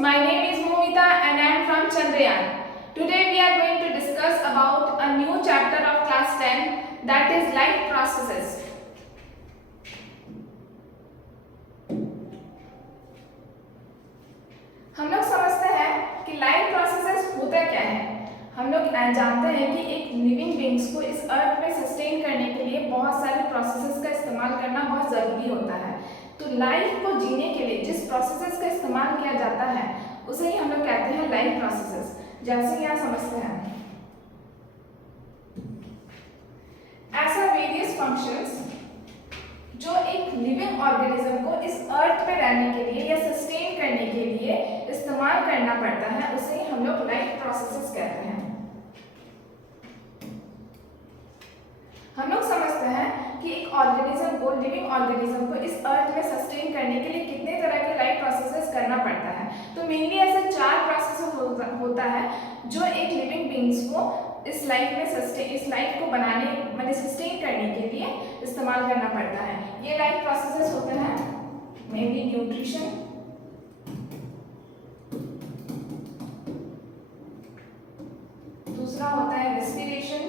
my name is Momita and I am from Chandrayaan. Today we are going to discuss about a new chapter of class 10, that is life processes. हम लोग समझते हैं कि life processes होता क्या है। हम लोग जानते हैं कि एक लिविंग बीइंग्स को इस अर्थ में सस्टेन करने के लिए बहुत सारे प्रोसेसेस का इस्तेमाल करना बहुत ज़रूरी होता है। तो लाइफ को जीने के लिए जिस प्रोसेसेस का इस्तेमाल किया जाता है उसे ही हम लोग कहते हैं लाइफ प्रोसेसेस। जैसे यहाँ समझते हैं, ऐसा वेरियस फंक्शंस जो एक लिविंग ऑर्गेनिज्म को इस अर्थ पे रहने के लिए या सस्टेन करने के लिए इस्तेमाल करना पड़ता है, उसे हम लोग लाइफ प्रोसेसेस कहते हैं। हम लोग समझते हैं कि एक ऑर्गेनिज्म को, लिविंग ऑर्गेनिज्म को इस अर्थ में सस्टेन करने के लिए कितने तरह के लाइफ प्रोसेसेस करना पड़ता है। तो मेनली ऐसे 4 प्रोसेस होता है जो एक लिविंग बीइंग्स को इस लाइफ में इस लाइफ को बनाने माने सस्टेन करने के लिए इस्तेमाल करना पड़ता है। ये लाइफ प्रोसेसेस होते हैं मेनली न्यूट्रिशन, दूसरा होता है रेस्पिरेशन,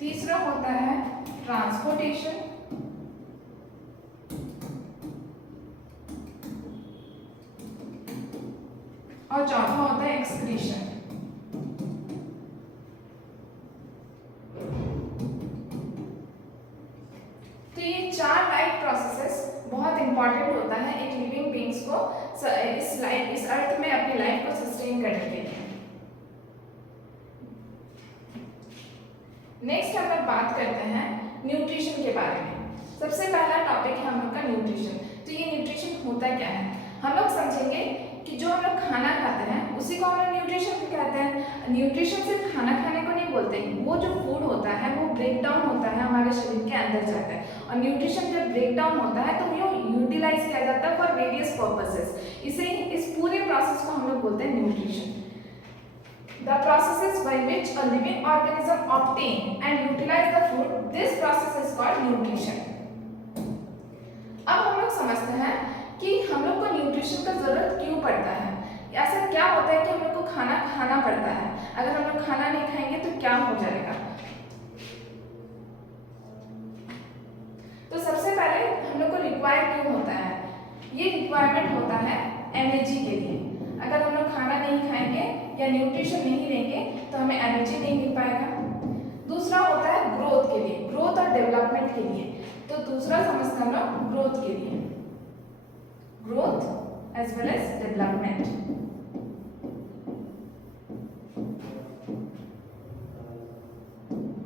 तीसरा होता है ट्रांसपोर्टेशन, और चौथा होता है एक्सक्रीशन। तो ये 4 लाइफ प्रोसेसेस बहुत इंपॉर्टेंट होता है एक लिविंग बीइंग्स को इस अर्थ में अपनी लाइफ को सस्टेन करने के लिए। नेक्स्ट हम लोग बात करते हैं न्यूट्रिशन के बारे में। सबसे पहला टॉपिक है हम लोग का न्यूट्रिशन। तो ये न्यूट्रिशन होता क्या है, हम लोग समझेंगे कि जो हम लोग खाना खाते हैं उसी को हम लोग न्यूट्रिशन कहते हैं। न्यूट्रिशन सिर्फ खाना खाने को नहीं बोलते, वो जो फूड होता है वो ब्रेक डाउन होता है हमारे शरीर के अंदर जाता है, और न्यूट्रिशन जब ब्रेक डाउन होता है तो वो यूटिलाइज किया जाता है फॉर वेरियस पर्पसेस। इस पूरे प्रोसेस को हम लोग बोलते हैं nutrition. The processes by which a living organism obtain and utilize the food, this process is called nutrition. अब हम लोग समझते हैं कि हम लोग को न्यूट्रिशन का जरूरत क्यों पड़ता है। ऐसा क्या होता है कि हम लोग को खाना खाना पड़ता है, अगर हम लोग खाना नहीं खाएंगे तो क्या हो जाएगा। तो सबसे पहले हम लोग को रिक्वायर क्यों होता है, ये रिक्वायरमेंट होता है एनर्जी के लिए। अगर हम लोग खाना नहीं खाएंगे या न्यूट्रिशन नहीं लेंगे तो हमें एनर्जी नहीं मिल पाएगा। दूसरा होता है ग्रोथ के लिए, ग्रोथ और डेवलपमेंट के लिए। तो दूसरा समझते हैं हम लोग ग्रोथ के लिए, growth as well as development.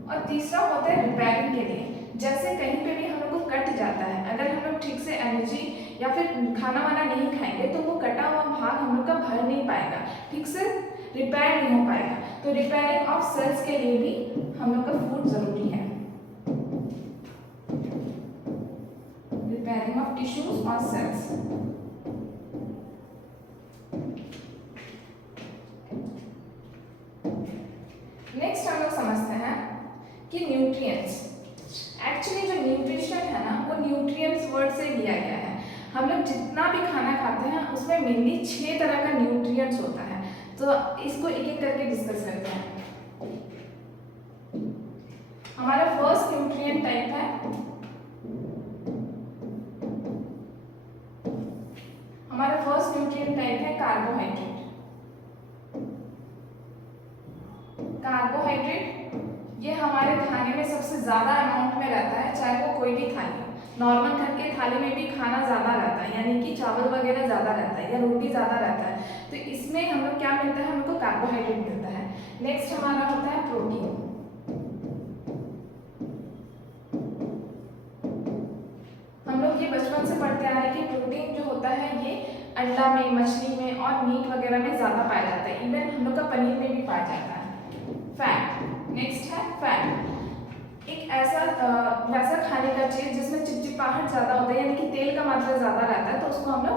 और तीसरा होता है रिपेयरिंग के लिए। जैसे कहीं पे भी हम लोग को कट जाता है, अगर हम लोग ठीक से एनर्जी या फिर खाना वाना नहीं खाएंगे तो वो कटा हुआ भाग हम लोग का भर नहीं पाएगा, ठीक से रिपेयर नहीं हो पाएगा। तो रिपेयरिंग ऑफ सेल्स के लिए भी हम लोग का फूड जरूरी है, रिपेयरिंग ऑफ टिश्यूज और सेल्स। नेक्स्ट हम लोग समझते हैं कि न्यूट्रिएंट्स, एक्चुअली जो न्यूट्रिशन है ना वो न्यूट्रिएंट्स वर्ड से लिया गया है। हम लोग जितना भी खाना खाते हैं उसमें मेनली 6 तरह का न्यूट्रिएंट्स होता है। तो इसको एक एक करके डिस्कस करते हैं। हमारा फर्स्ट न्यूट्रिएंट टाइप है, हमारा फर्स्ट न्यूट्रिएंट टाइप है कार्बोहाइड्रेट। कार्बोहाइड्रेट ये हमारे खाने में सबसे ज्यादा अमाउंट में रहता है, चाहे वो कोई भी थाली, नॉर्मल घर के थाली में भी खाना ज़्यादा रहता है, यानी कि चावल वगैरह ज़्यादा रहता है या रोटी ज़्यादा रहता है। तो इसमें हम लोग क्या मिलता है, हमको कार्बोहाइड्रेट मिलता है। नेक्स्ट हमारा होता है प्रोटीन। हम लोग ये बचपन से पढ़ते आ रहे हैं कि प्रोटीन जो होता है ये अंडा में, मछली में और मीट वगैरह में ज़्यादा पाया जाता है, इवन हम लोग का पनीर में भी पाया जाता है। फैट, नेक्स्ट है फैट, एक ऐसा वैसा खाने का चीज जिसमें चिपचिपाहट ज्यादा होता है, यानी कि तेल का मात्रा ज्यादा रहता है, तो उसको हम लोग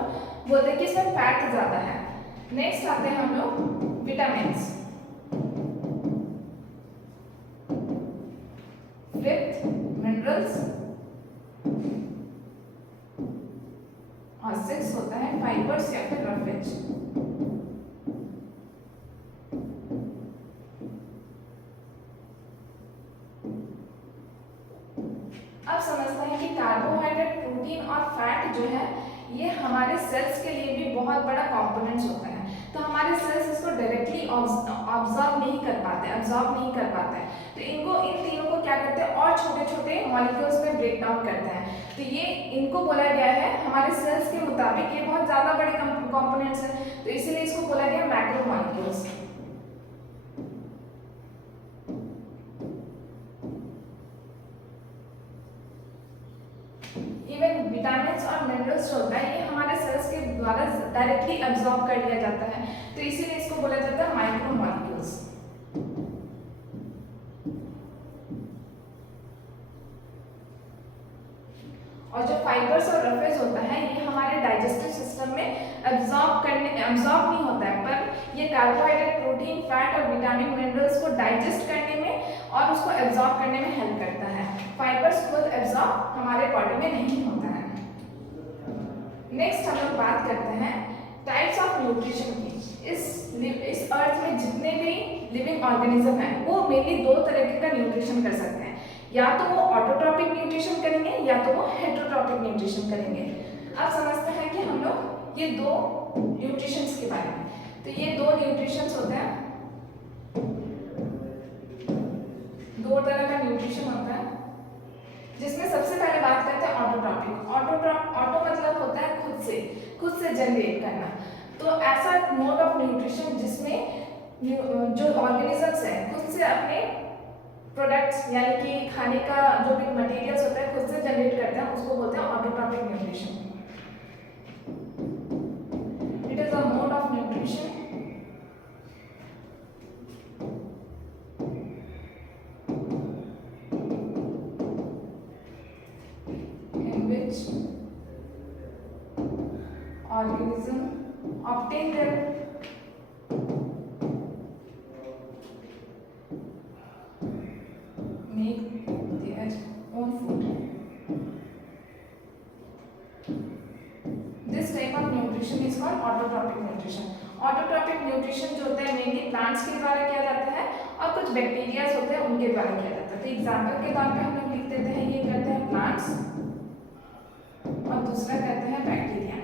बोलते हैं कि इसमें फैट ज्यादा है। नेक्स्ट आते हैं हम लोग विटामिन्स। फिफ्थ मिनरल्स, और 6 होता है फाइबर्स या फिर रफेज। अब समझते हैं कि कार्बोहाइड्रेट, प्रोटीन और फैट जो है ये हमारे सेल्स के लिए भी बहुत बड़ा कंपोनेंट्स होता है। तो हमारे सेल्स इसको डायरेक्टली ऑब्जॉर्ब नहीं कर पाते हैं। तो इनको, इन तीनों को क्या करते हैं और छोटे छोटे मॉलिक्यूल्स में ब्रेक डाउन करते हैं। तो ये इनको बोला गया है, हमारे सेल्स के मुताबिक ये बहुत ज़्यादा बड़े कंपोनेंट्स हैं, तो इसीलिए इसको बोला गया मैक्रो मॉलिक्यूल्स। इवन विटामिन्स और मिनरल्स जो होता है ये हमारे सेल्स के द्वारा डायरेक्टली एब्जॉर्ब कर लिया जाता है, तो इसीलिए इसको बोला जाता है माइक्रो मॉलिक्यूल्स। और जो फाइबर्स और रफेज होता है ये हमारे डाइजेस्टिव सिस्टम में एब्जॉर्ब नहीं होता है, पर ये कार्बोहाइड्रेट, प्रोटीन, फैट और विटामिन मिनरल्स को डाइजेस्ट करने में और उसको एब्जॉर्ब करने में हेल्प करता है। फाइबर्स खुद एब्जॉर्ब हमारे बॉडी में नहीं होता है। नेक्स्ट हम लोग बात करते हैं टाइप्स ऑफ न्यूट्रिशन की। इस अर्थ में जितने भी लिविंग ऑर्गेनिज्म है वो मेनली 2 तरीके का न्यूट्रिशन कर सकते हैं, या तो वो ऑटोट्रॉपिक न्यूट्रिशन करेंगे या तो वो हेटेरोट्रॉपिक न्यूट्रिशन करेंगे। अब समझते हैं कि हम लोग ये 2 न्यूट्रिशंस के बारे में। तो ये 2 न्यूट्रिशंस होते हैं, 2 तरह का न्यूट्रिशन होता है, जिसमें सबसे पहले बात करते हैं ऑटोट्रॉपिक। ऑटो मतलब होता है खुद से जनरेट करना। तो ऐसा मोड ऑफ न्यूट्रिशन जिसमें जो ऑर्गेनिजम्स है खुद से अपने प्रोडक्ट्स यानी कि खाने का जो भी मटेरियल्स होता है खुद से जनरेट करते हैं, उसको बोलते हैं autotrophic nutrition. It is a mode of nutrition in which organism obtain their own food. This type of nutrition is called autotrophic nutrition. Autotrophic nutrition जो होता है मेनली प्लांट्स के द्वारा किया जाता है और कुछ बैक्टीरियाज होते हैं उनके द्वारा किया जाता है। तो एग्जाम्पल के तौर पे हम लोग लिख देते हैं, ये करते हैं प्लांट्स और दूसरा करते हैं बैक्टीरिया।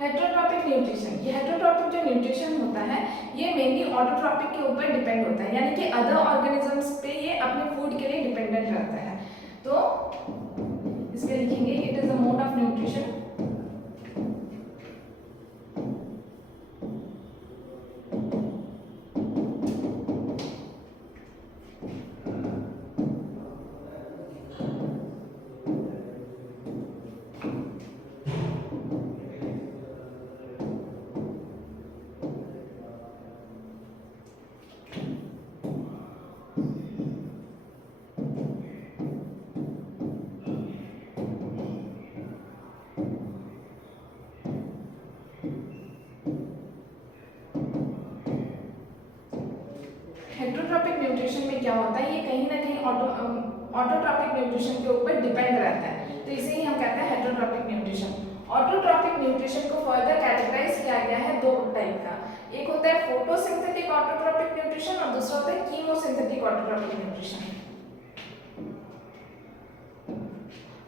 हेटेरोट्रॉपिक न्यूट्रिशन, ये हेटेरोट्रॉपिक जो न्यूट्रिशन होता है ये मेनली ऑटोट्रॉपिक के ऊपर डिपेंड होता है, यानी कि अदर ऑर्गेनिजम्स पे ये अपने फूड के लिए डिपेंडेंट रहता है। तो इसमें लिखेंगे it is a mode of nutrition heterotrophic nutrition में क्या होता है, ये कहीं ना कहीं ऑटोट्रॉपिक न्यूट्रिशन के ऊपर डिपेंड रहता है, तो इसे ही हम कहते हैं हेटेरोट्रॉपिक न्यूट्रिशन। ऑटोट्रॉपिक न्यूट्रिशन को फर्दर कैटेगराइज किया गया है 2 टाइप का, एक होता है फोटोसिंथेटिक ऑटोट्रॉपिक न्यूट्रिशन और दूसरा होता है कीमोसिंथेटिक ऑटोट्रॉपिक न्यूट्रिशन।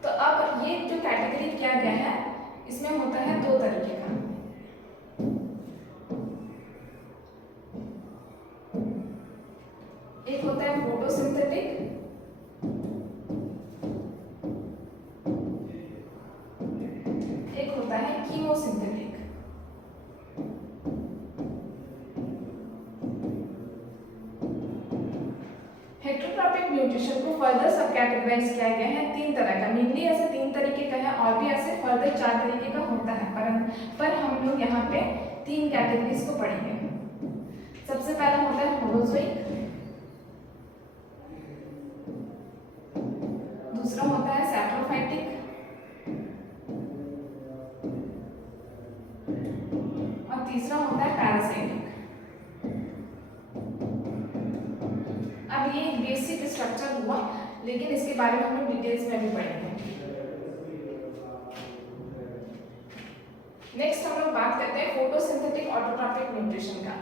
तो अब ये जो कैटेगरी किया गया है इसमें होता है 2 तरीके का, एक होता है फोटोसिंथेटिक एक होता है कीमोसिंथेटिक। हेटेरोट्रॉपिक न्यूट्रिशन को फर्दर सब कैटेगराइज किया गया है 3 तरह का, मेनली ऐसे 3 तरीके का है और भी ऐसे फर्दर 4 तरीके का होता है, पर हम लोग यहाँ पे 3 कैटेगरीज को पढ़ेंगे। सबसे पहला होता है होलोजोइक, दूसरा होता है सैप्रोफाइटिक और तीसरा होता है पैरासाइटिक। अब ये बेसिक स्ट्रक्चर हुआ, लेकिन इसके बारे में हम लोग डिटेल्स में भी पढ़ेंगे। नेक्स्ट हम लोग बात करते हैं फोटोसिंथेटिक ऑटोट्रॉपिक न्यूट्रिशन का।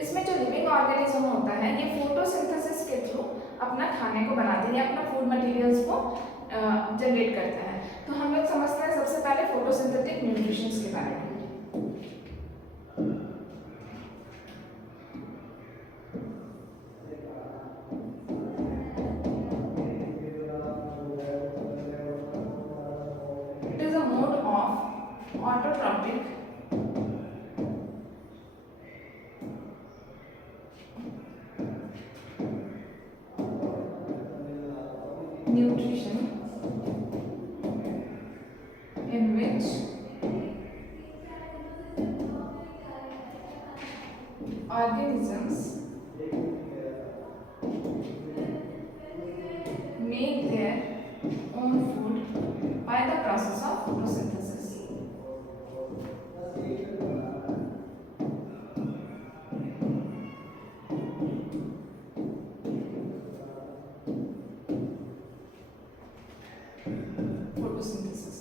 इसमें जो लिविंग ऑर्गेनिज्म होता है ये फोटोसिंथेसिस के थ्रू अपना खाने को बनाते हैं, अपना फूड मटेरियल्स को जनरेट करता है। तो हम लोग समझते हैं सबसे पहले फोटोसिंथेटिक न्यूट्रिशन के बारे में। It is a mode of autotrophic nutrition in which organisms make their own food by the process of photosynthesis. Photosynthesis.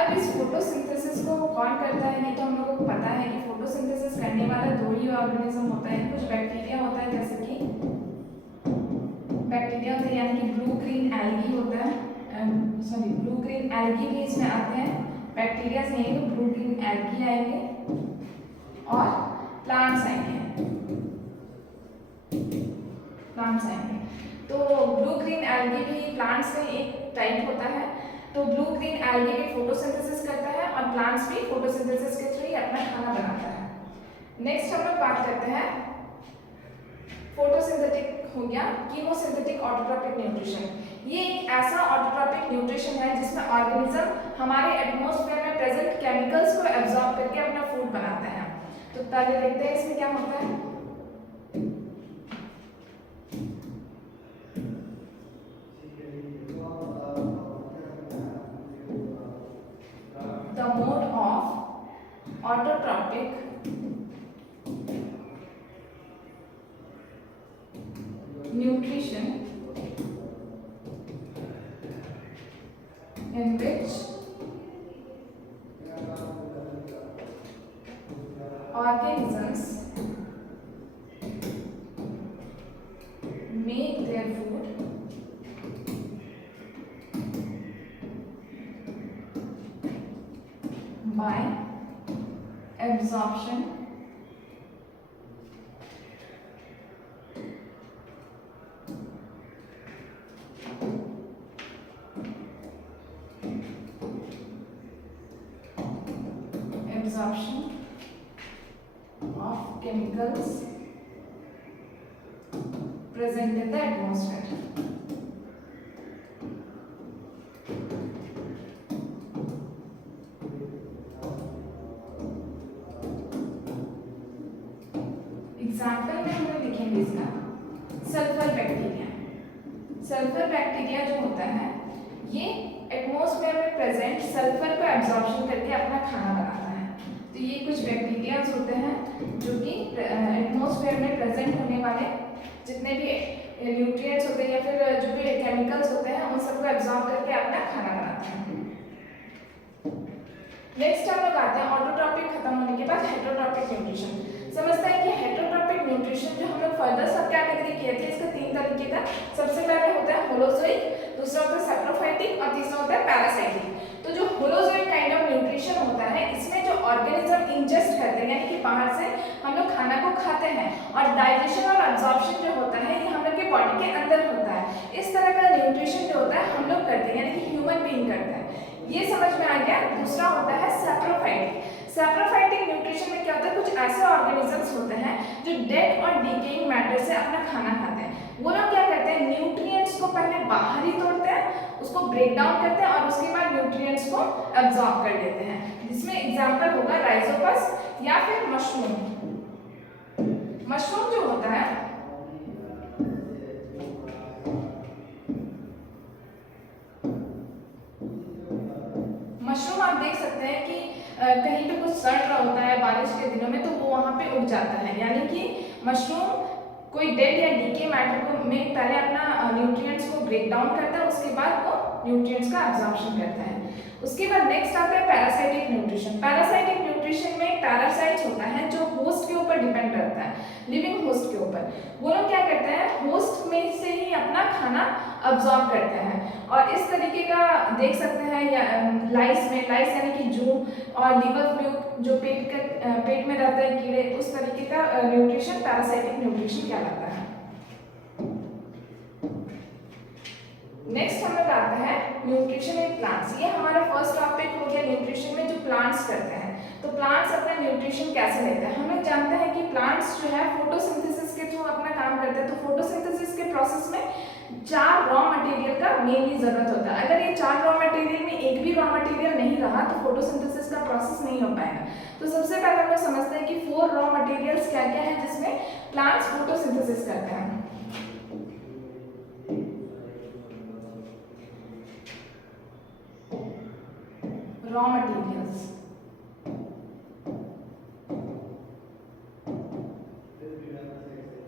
अब इस फोटोसिंथेसिस को कौन करता है, ये तो हम लोगों को पता है कि फोटोसिंथेसिस करने वाला दो ही ऑर्गेनिज्म होता है। कुछ बैक्टीरिया होता है, जैसे कि बैक्टीरिया होता है, यानी कि ब्लू ग्रीन एल्गी होता है, ब्लू ग्रीन एल्गी भी इसमें आते हैं। बैक्टीरिया से नहीं तो ब्लू ग्रीन एल्गी आएंगे और प्लांट्स आएंगे। तो ब्लू ग्रीन एल्गी भी प्लांट्स में एक टाइप होता है। तो ब्लू ग्रीन एल्गी भी फोटोसिंथेसिस करता है और प्लांट्स भी फोटोसिंथेसिस के थ्रू ही अपना खाना बनाता है। नेक्स्ट हम लोग बात करते हैं, फोटोसिंथेटिक हो गया, कीमोसिंथेटिक ऑटोट्रॉपिक न्यूट्रिशन। ये एक ऐसा ऑटोट्रॉपिक न्यूट्रिशन है जिसमें ऑर्गेनिज्म हमारे एटमॉस्फेयर में प्रेजेंट केमिकल्स को एब्जॉर्ब करके अपना फूड बनाता है। तो पहले देखते हैं इसमें क्या होता है। The mode of autotropic nutrition in which organisms make their food by absorption of chemicals present in the atmosphere. Example में हम लोग लिखेंगे इसका सल्फर बैक्टीरिया। सल्फर बैक्टीरिया जो होता है ये एटमॉस्फेयर में प्रेजेंट सल्फर को एब्जॉर्प्शन करके अपना खाना बनाता है। तो ये कुछ बैक्टीरियाज होते हैं जो कि एटमॉस्फेयर में प्रेजेंट होने वाले जितने भी न्यूट्रिएंट्स होते हैं या फिर जो भी केमिकल्स होते हैं उन सबको एब्जॉर्ब करके अपना खाना बनाते हैं। नेक्स्ट हम लोग आते हैं ऑटोट्रॉपिक खत्म होने के बाद हेटेरोट्रॉपिक न्यूट्रिशन। समझते हैं कि हेटेरोट्रॉपिक न्यूट्रिशन जो हम लोग फर्दर सब कैटेगरी किए थे इसका 3 तरीके का। सबसे पहले होता है होलोजोइक, दूसरा होता है सैप्रोफाइटिक और तीसरा होता है पैरासाइटिक। तो जो होलोजोइक काइंड ऑफ न्यूट्रिशन होता है इसमें जो ऑर्गेनिज्म इंजेस्ट करते हैं यानी कि बाहर से हम लोग खाना को खाते हैं और डाइजेशन और एब्जॉर्प्शन जो होता है ये हम लोग के बॉडी के अंदर होता है। इस तरह का न्यूट्रिशन जो होता है हम लोग करते हैं यानी कि ह्यूमन बीइंग करता है। ये समझ में आ गया। दूसरा होता है सैप्रोफाइटिक। सैप्रोफाइटिक न्यूट्रिशन में क्या होता है, कुछ ऐसे ऑर्गेनिजम्स होते हैं जो डेड और डिकेइंग मैटर से अपना खाना खाते हैं। वो लोग क्या करते हैं, न्यूट्रिएंट्स को पहले बाहर ही तोड़ते हैं, उसको ब्रेक डाउन करते हैं और उसके बाद न्यूट्रिएंट्स को एब्जॉर्ब कर लेते हैं। जिसमें एग्जांपल होगा राइजोपस या फिर मशरूम। मशरूम जो होता है मशरूम आप देख सकते हैं कि कहीं पे कुछ सड़ रहा होता है बारिश के दिनों में तो वो वहां पे उग जाता है। यानी कि मशरूम कोई डेड या डीके मैटर को में पहले अपना न्यूट्रिएंट्स को ब्रेक डाउन करता है, उसके बाद वो न्यूट्रिएंट्स का एब्जॉर्प्शन करता है। उसके बाद नेक्स्ट आता है पैरासाइटिक न्यूट्रिशन। पैरासाइटिक न्यूट्रिशन में पैरासाइट्स होता है जो होस्ट के ऊपर डिपेंड रहता है, लिविंग होस्ट के ऊपर। वो लोग क्या करते हैं, होस्ट में से ही अपना खाना अब्जॉर्ब करते हैं। और इस तरीके का देख सकते हैं या लाइस में, लाइस यानी कि जूम और लिवर फ्लूक जो पेट में रहता है कीड़े, उस तरीके का न्यूट्रिशन पैरासाइटिक न्यूट्रिशन कहलाता है। नेक्स्ट हम लोग आता है न्यूट्रिशन इन प्लांट्स। ये हमारा फर्स्ट टॉपिक हो गया न्यूट्रिशन में जो प्लांट्स करते हैं। तो प्लांट्स अपना न्यूट्रिशन कैसे लेते हैं, हम लोग जानते हैं कि प्लांट्स जो है फोटोसिंथेसिस के थ्रू अपना काम करते हैं। तो फोटोसिंथेसिस के प्रोसेस में 4 रॉ मटेरियल का मेनली जरूरत होता है। अगर ये 4 रॉ मटेरियल में एक भी रॉ मटेरियल नहीं रहा तो फोटोसिंथेसिस का प्रोसेस नहीं हो पाएगा। तो सबसे पहले हम लोग समझते हैं कि 4 रॉ मटेरियल्स क्या क्या है जिसमें प्लांट्स फोटोसिंथेसिस करते हैं। रॉ मटेरियल्स,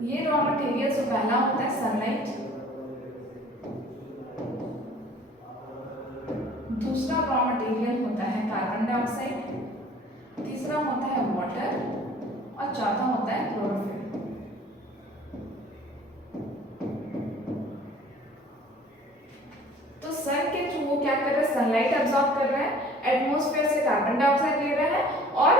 ये रॉ मटेरियल्स जो पहला होता है सनलाइट, दूसरा रॉ मटेरियल होता है कार्बन डाइऑक्साइड, तीसरा होता है वाटर और चौथा होता है क्लोरोफिल। तो सन के थ्रू वो क्या कर रहा है, सनलाइट अब्सॉर्ब कर रहा है, एटमॉस्फेयर से कार्बन डाइऑक्साइड ले रहा है और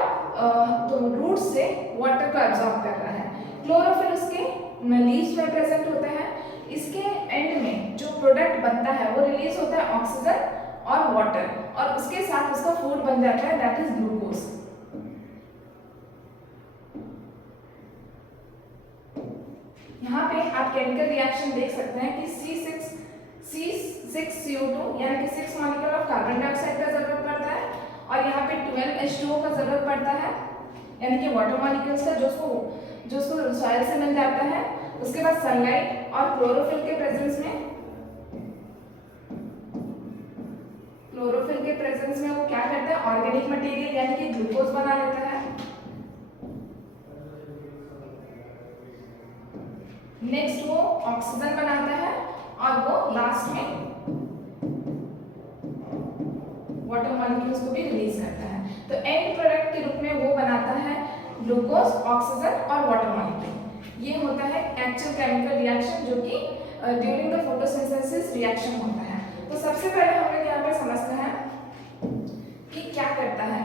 तो रूट से वाटर को अब्सॉर्ब कर रहा है। क्लोरोफिल उसके लीव्स में प्रेजेंट होता है। इसके एंड में जो प्रोडक्ट बनता है वो रिलीज होता है ऑक्सीजन और वाटर, और उसके साथ उसका फूड बन जाता है, दैट इज ग्लूकोज। यहाँ पे आप केमिकल रिएक्शन देख सकते हैं कि C6CO2 यानी कि 6 मॉलिक्यूल ऑफ कार्बन डाइऑक्साइड का जरूरत पड़ता है, और यहाँ पे 12H2O का जरूरत पड़ता है यानी कि वाटर मॉलिक्यूल्स का, जो उसको सॉइल से मिल जाता है। उसके बाद सनलाइट और क्लोरोफिल के प्रेजेंस में वो क्या करता है, ऑर्गेनिक मटेरियल यानी कि ग्लूकोज बना लेता है। नेक्स्ट वो ऑक्सीजन बनाता है और वो लास्ट में वाटर मॉलिक्यूल्स को भी रिलीज करता है। तो एंड प्रोडक्ट के रूप में वो बनाता है ग्लूकोज, ऑक्सीजन और वाटर मॉलिक्यूल। ये होता है एक्चुअल केमिकल रिएक्शन जो कि ड्यूरिंग द फोटोसिंथेसिस रिएक्शन होता है। तो सबसे पहले हम लोग यहाँ पर समझते हैं कि क्या करता है,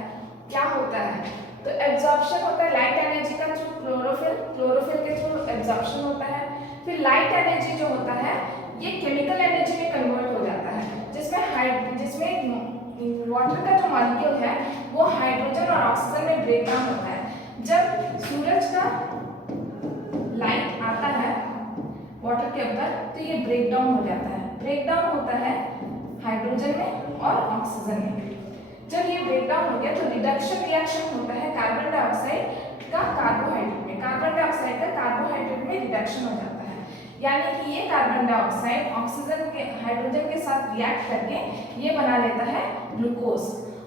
क्या होता है। तो एब्जॉर्प्शन होता है लाइट एनर्जी का थ्रू क्लोरोफिल के थ्रू एब्जॉर्प्शन होता है। फिर लाइट एनर्जी जो होता है ये केमिकल एनर्जी में कन्वर्ट हो जाता है, जिसमें वाटर का जो मॉलिक्यूल है वो हाइड्रोजन और ऑक्सीजन में ब्रेक डाउन होता है। जब सूरज का लाइट आता है वाटर के ऊपर तो ये ब्रेक डाउन हो जाता है। ब्रेक डाउन होता है हाइड्रोजन में और ऑक्सीजन में। जब ये ब्रेक डाउन हो गया तो रिडक्शन रिएक्शन होता है कार्बन डाइऑक्साइड का कार्बोहाइड्रेट में, कार्बन डाइऑक्साइड का कार्बोहाइड्रेट में रिडक्शन हो जाता है। यानी कि ये कार्बन डाइऑक्साइड ऑक्सीजन के हाइड्रोजन के साथ रिएक्ट करके ये बना लेता है ग्लूकोज,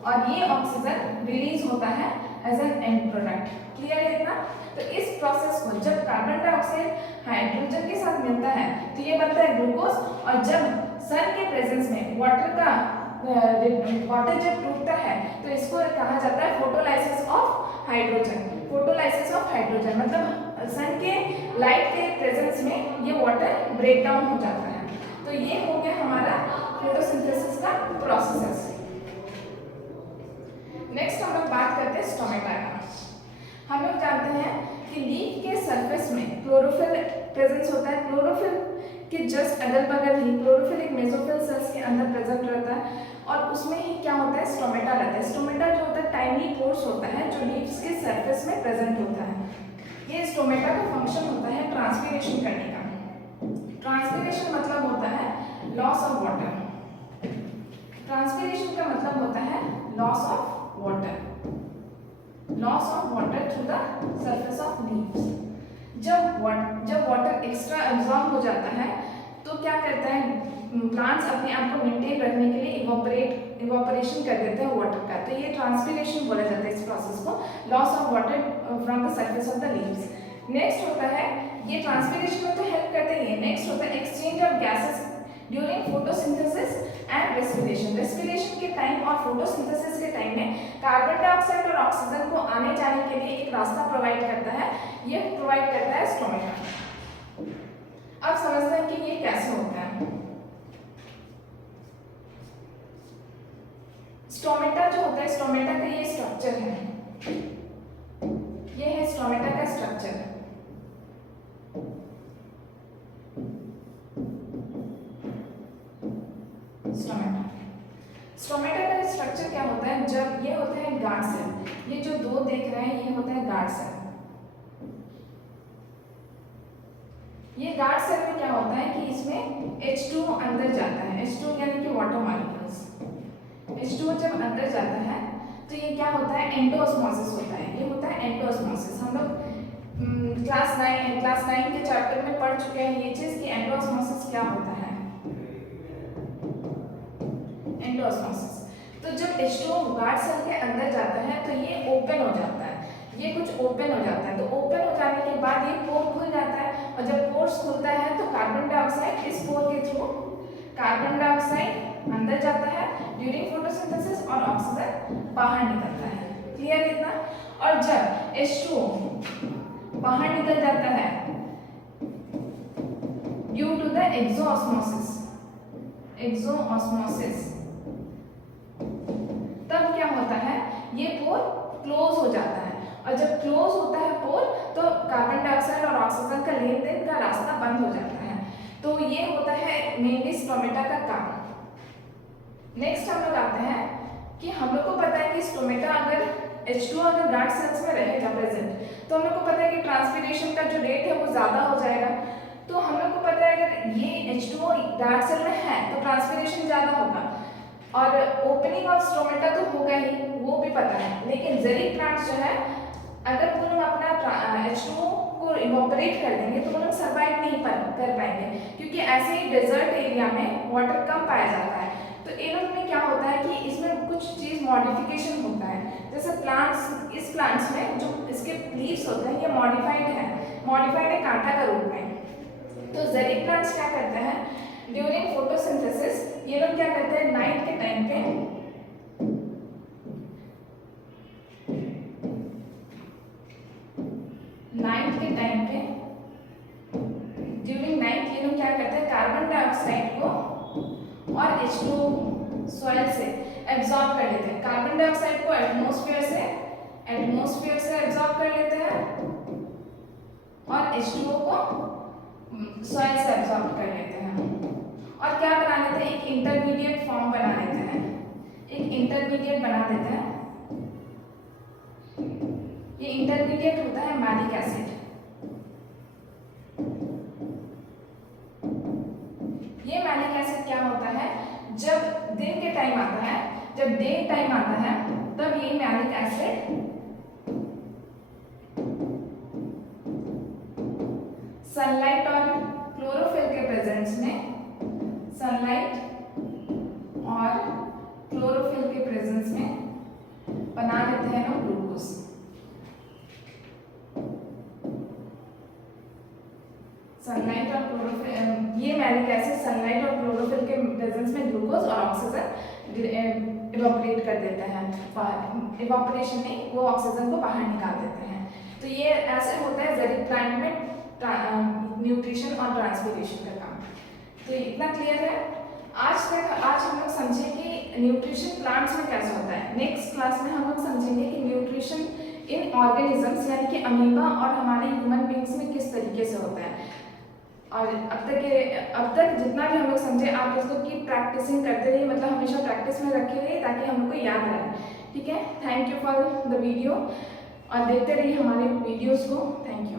और ये ऑक्सीजन रिलीज होता है as an end product. Clear है इतना? तो इस प्रोसेस को जब कार्बन डाइऑक्साइड हाइड्रोजन के साथ मिलता है तो ये बनता है ग्लूकोज, और जब सन के प्रेजेंस में वाटर जब टूटता है तो इसको कहा जाता है photolysis of hydrogen. Photolysis of hydrogen मतलब सन के लाइट के प्रेजेंस में ये वाटर ब्रेक डाउन हो जाता है। तो ये हो गया हमारा फोटोसिंथेसिस का प्रोसेस। नेक्स्ट हम लोग बात करते हैं स्टोमेटा का। हम लोग जानते हैं कि लीफ के सरफेस में क्लोरोफिल प्रेजेंस होता है। क्लोरोफिल के जस्ट अगल बगल ही क्लोरोफिल एक मेसोफिल सेल्स के अंदर प्रेजेंट रहता है, और उसमें ही क्या होता है, स्टोमेटा रहता है। स्टोमेटा जो होता है टाइनी पोर्स होता है जो लीव्स के सरफेस में प्रेजेंट होता है। ये स्टोमेटा का फंक्शन होता है ट्रांसपीरेशन करने का। ट्रांसपीरेशन मतलब होता है लॉस ऑफ वाटर। ट्रांसपीरेशन का मतलब होता है loss of water, loss of water through the surface of leaves. जब वाटर एक्स्ट्रा एब्जॉर्ब हो जाता है तो क्या करता है, प्लांट्स अपने आप को मेंटेन रखने के लिए इवोपरेशन कर देते हैं वाटर का। तो ये ट्रांसपीरेशन बोला जाता है इस प्रोसेस को, loss of water from the surface of the leaves. Next होता है ये ट्रांसपिरेशन में तो हेल्प करते ही है। नेक्स्ट होता है exchange of gases during photosynthesis and respiration. Respiration के टाइम और फोटोसिंथेसिस के टाइम में कार्बन डाइऑक्साइड और ऑक्सीजन को आने जाने के लिए एक रास्ता प्रोवाइड करता है, ये प्रोवाइड करता है स्टोमेटा। अब समझते हैं कि ये कैसे होता है। स्टोमेटा जो होता है, स्टोमेटा का ये स्ट्रक्चर है, ये है स्टोमेटा का स्ट्रक्चर। स्टोमेटा, स्टोमेटा का स्ट्रक्चर क्या होता है, जब ये होता है गार्ड सेल, ये जो दो देख रहे हैं ये होता है गार्ड सेल। ये गार्ड सेल में क्या होता है कि इसमें H2 अंदर जाता है, H2 यानी कि वाटर मॉलिक्यूल्स। H2 जब अंदर जाता है तो ये क्या होता है, एंडोऑस्मोसिस होता है, ये होता है एंडोऑस्मोसिस। हम लोग क्लास 9 के चैप्टर में पढ़ चुके हैं ये चीज कि एंडोऑस्मोसिस क्या होता है। एंडोऑस्मोसिस, तो जब H2 गार्ड सेल के अंदर जाता है तो ये ओपन हो जाता है, ये कुछ ओपन हो जाता है। तो ओपन हो जाने के बाद ये पोर खुल जाता है, और जब पोर्स खुलता है तो कार्बन डाइऑक्साइड इस पोर के थ्रू कार्बन डाइऑक्साइड अंदर जाता है ड्यूरिंग फोटोसिंथेसिस और ऑक्सीजन बाहर निकलता है। क्लियर इतना? और जब H2 बाहर निकल जाता है ड्यू टू द एक्सोऑस्मोसिस, तब क्या होता है, ये पोर क्लोज हो जाता है, और जब क्लोज होता है पोर तो कार्बन डाइऑक्साइड और ऑक्सीजन का लेन देन का रास्ता बंद हो जाता है। तो ये होता है मेनली स्टोमेटा का काम। नेक्स्ट हम लोग आते हैं कि हम लोग को पता है कि स्टोमेटा अगर H2 अगर गार्ड सेल्स में रहेगा प्रेजेंट, तो हम लोग को पता है कि ट्रांसपिरेशन का जो रेट है वो ज़्यादा हो जाएगा। तो हम लोग को पता है अगर ये H2 गार्ड सेल में है तो ट्रांसपिरेशन ज़्यादा होगा, और ओपनिंग ऑफ स्टोमेटा तो होगा ही, वो भी पता है। लेकिन जेरिक प्लांट्स जो है, अगर वो लोग अपना H2 को इवोपरेट कर देंगे तो वो लोग सर्वाइव नहीं कर पाएंगे, क्योंकि ऐसे ही डेजर्ट एरिया में वाटर कम पाया जाता है। तो इन लोग में क्या होता है कि इसमें कुछ चीज़ मॉडिफिकेशन होता है। जैसे प्लांट्स, इस प्लांट्स में जो इसके लीव्स होते हैं ये मॉडिफाइड है कांटा का रूप में। तो जेरिक प्लांट्स क्या करते हैं, ड्यूरिंग फोटोसिंथेसिस ये लोग क्या करते हैं, नाइट के टाइम पे ड्यूरिंग नाइट ये लोग क्या करते हैं, कार्बन डाइऑक्साइड को और H2 सॉइल से एब्जॉर्ब कर लेते हैं। कार्बन डाइऑक्साइड को एटमॉस्फेयर से एब्जॉर्ब कर लेते हैं, और H2O को सॉइल से एब्जॉर्ब कर लेते हैं, और क्या बना लेते हैं, एक इंटरमीडिएट फॉर्म बना लेते हैं, एक इंटरमीडिएट बना देते हैं। ये इंटरमीडिएट होता है मैलिक एसिड। ये मैलिक एसिड क्या होता है, जब दिन के टाइम आता है, जब डे टाइम आता है, तब ये मैलिक एसिड सनलाइट और क्लोरोफिल के प्रेजेंस में, बना लेते हैं लोग ग्लूकोज। सनलाइट और क्लोरोफिल, ये मैलिक एसिड सनलाइट और क्लोरोफिल के प्रेजेंस में ग्लूकोज और ऑक्सीजन इवोपरेट कर देते हैं बाहर। इवोपरेशन नहीं, वो ऑक्सीजन को बाहर निकाल देते हैं। तो ये ऐसे होता है जेरिक प्लांट में न्यूट्रिशन और ट्रांसपिरेशन का काम। तो इतना क्लियर है। आज हम लोग समझे कि न्यूट्रिशन प्लांट्स में कैसे होता है। नेक्स्ट क्लास में हम लोग समझेंगे कि न्यूट्रिशन इन ऑर्गेनिजम्स यानी कि अमीबा और हमारे ह्यूमन बींग्स में किस तरीके से होता है। और अब तक जितना भी हम लोग समझे, आप इसको कीप प्रैक्टिसिंग करते रहिए, मतलब हमेशा प्रैक्टिस में रखे रहिए ताकि हम लोग को याद रहे। ठीक है, thank you for the video, और देखते रहिए हमारे वीडियोज़ को। Thank you.